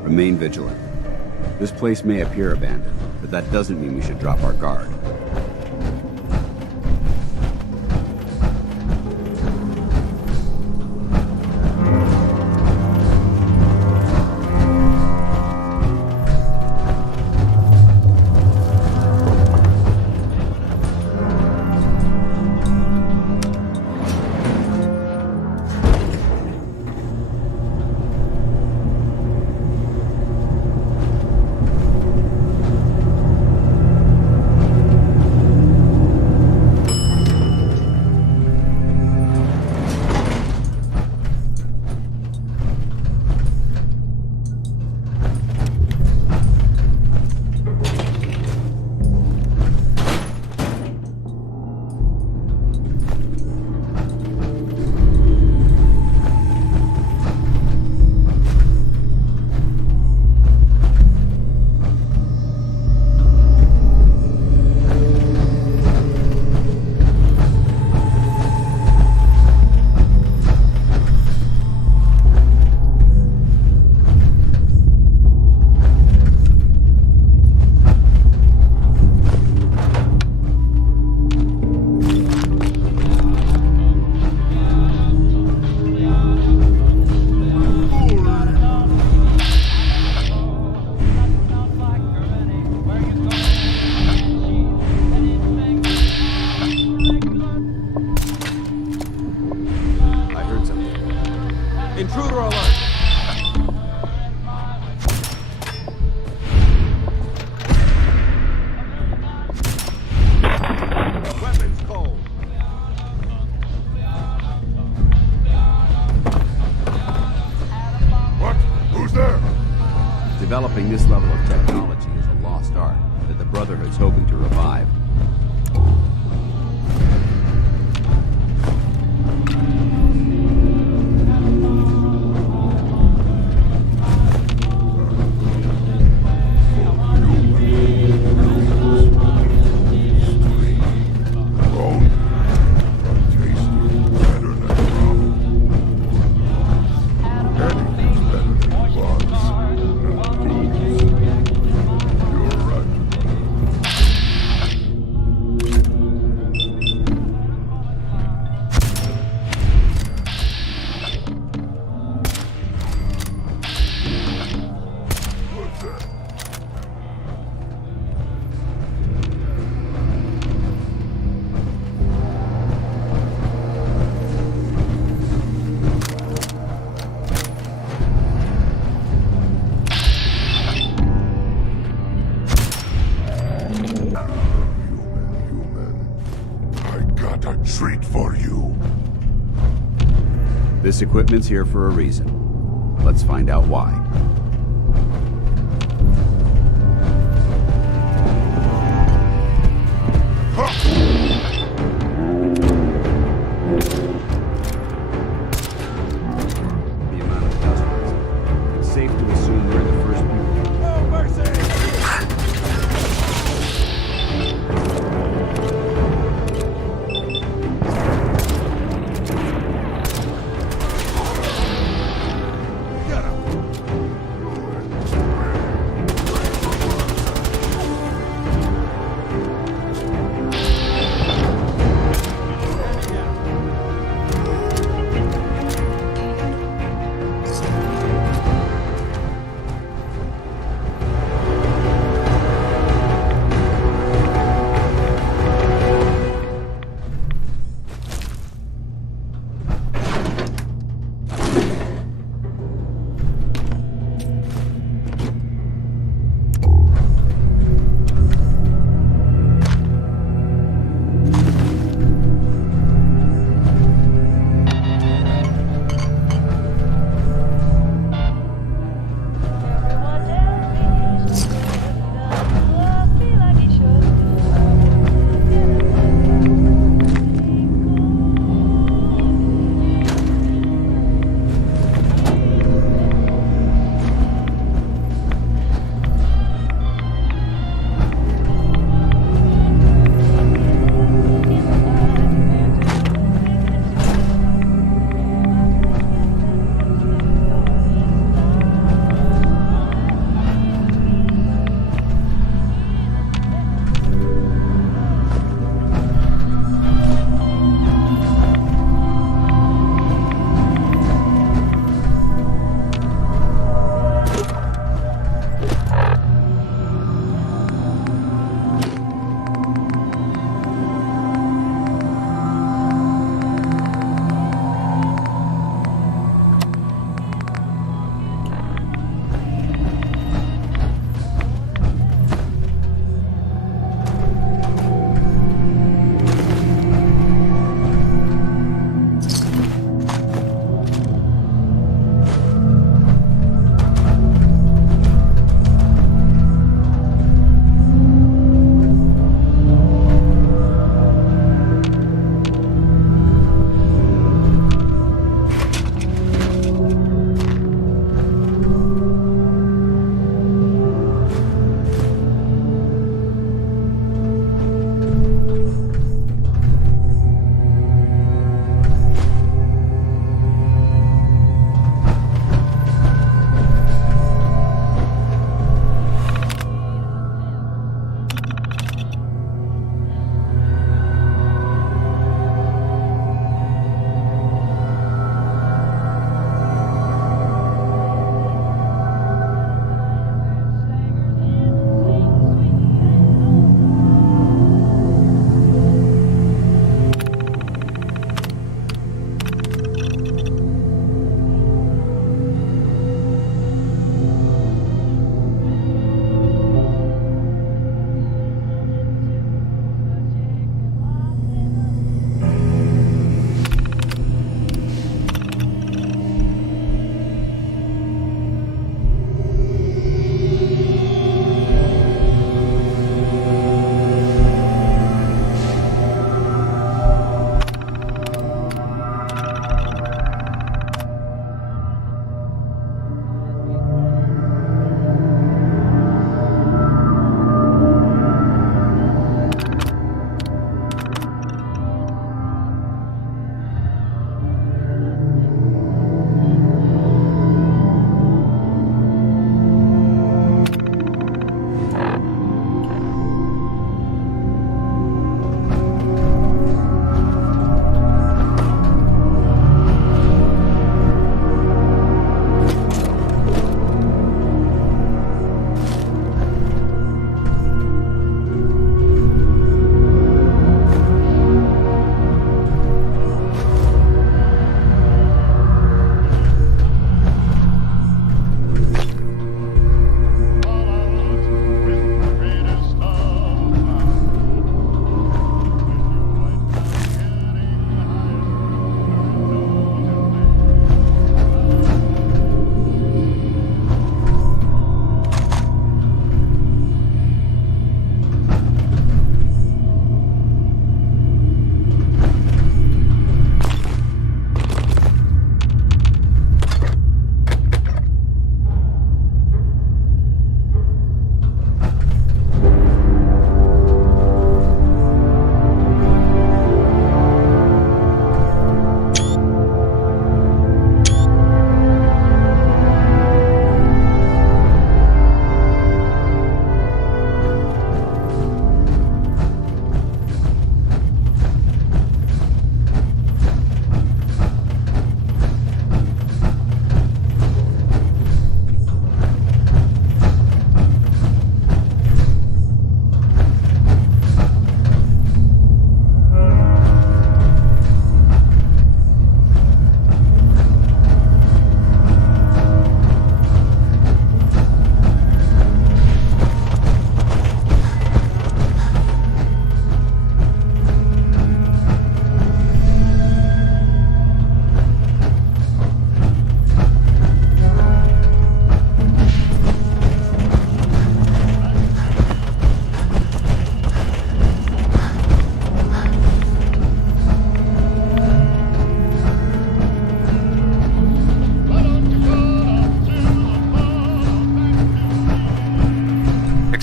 Remain vigilant. This place may appear abandoned, but that doesn't mean we should drop our guard. Intruder alert! Weapons cold. What? Who's there? Developing this level of technology is a lost art that the Brotherhood's hoping to revive. Treat for you. This equipment's here for a reason. Let's find out why. The amount of dust. It's safe to assume we're the first people. No mercy!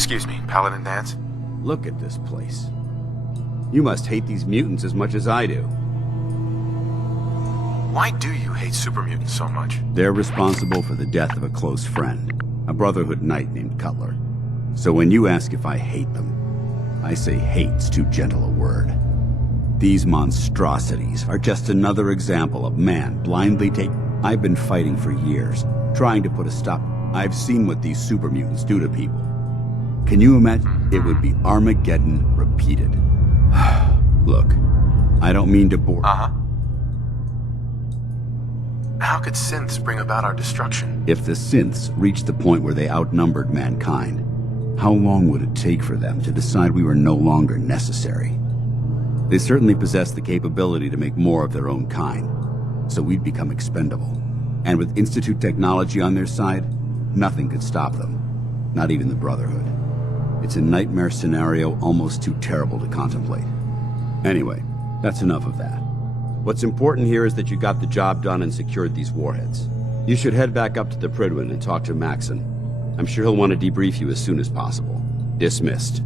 Excuse me, Paladin Dance? Look at this place. You must hate these mutants as much as I do. Why do you hate super mutants so much? They're responsible for the death of a close friend, a Brotherhood knight named Cutler. So when you ask if I hate them, I say hate's too gentle a word. These monstrosities are just another example of man blindly I've been fighting for years, trying to put a stop. I've seen what these super mutants do to people. Can you imagine? It would be Armageddon repeated. Look, I don't mean to bore. How could synths bring about our destruction? If the synths reached the point where they outnumbered mankind, how long would it take for them to decide we were no longer necessary? They certainly possess the capability to make more of their own kind, so we'd become expendable. And with Institute technology on their side, nothing could stop them, not even the Brotherhood. It's a nightmare scenario almost too terrible to contemplate. Anyway, that's enough of that. What's important here is that you got the job done and secured these warheads. You should head back up to the Prydwen and talk to Maxon. I'm sure he'll want to debrief you as soon as possible. Dismissed.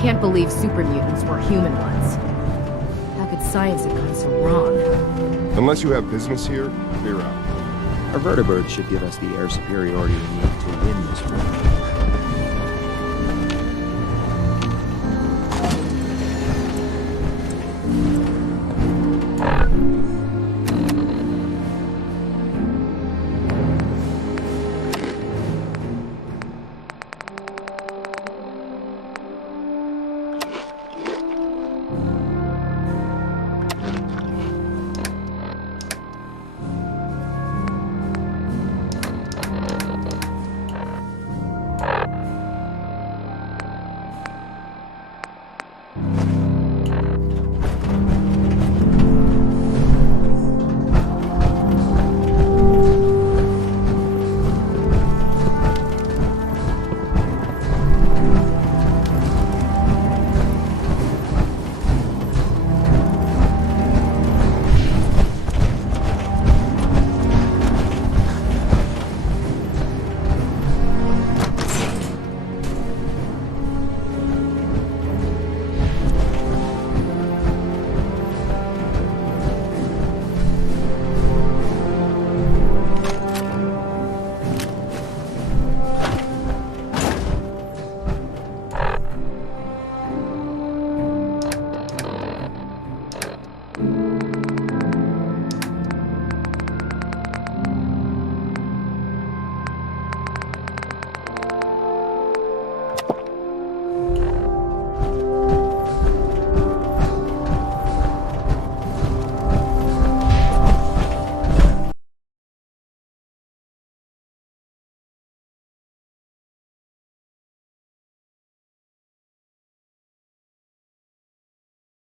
can't believe super mutants were human ones. How could science have gone so wrong? Unless you have business here, clear out. Our vertibirds should give us the air superiority we need to win this war.